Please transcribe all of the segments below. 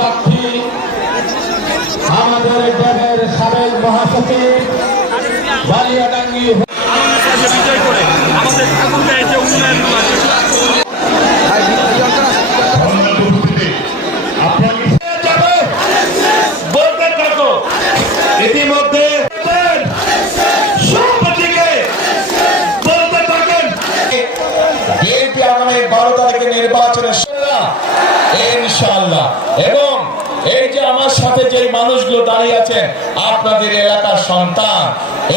প্রার্থী আমাদের দলের সাবেক মহাসচিব বালিয়াডাঙ্গি বিজয় করে আমাদের ঠাকুরগাঁয়ে যে উন্নয়ন বলতে থাকো ইতিমধ্যে বলতে থাকেন বিএনপি আগামী 12 তারিখে নির্বাচনের ইনশাআল্লাহ। এবং এই যে আমার সাথে যে মানুষগুলো দাঁড়িয়ে আছেন আপনাদের এলাকার সন্তান,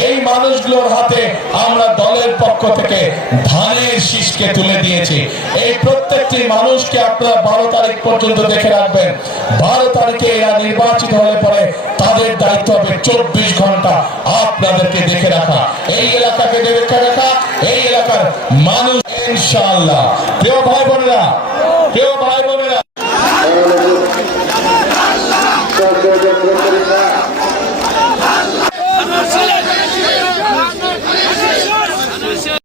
এই মানুষগুলোর হাতে আমরা দলের পক্ষ থেকে ধানের শীষকে তুলে দিয়েছি। এই প্রত্যেকটি মানুষকে আপনারা 12 তারিখ পর্যন্ত দেখে রাখবেন। 12 তারিখে এরা নির্বাচিত হলে পরে তাদের দায়িত্ব হবে 24 ঘন্টা আপনাদেরকে দেখে রাখা, এই এলাকাকে দেখে রাখা, এই এলাকার মানুষ ইনশাআল্লাহ। প্রিয় ভাই বোনেরা,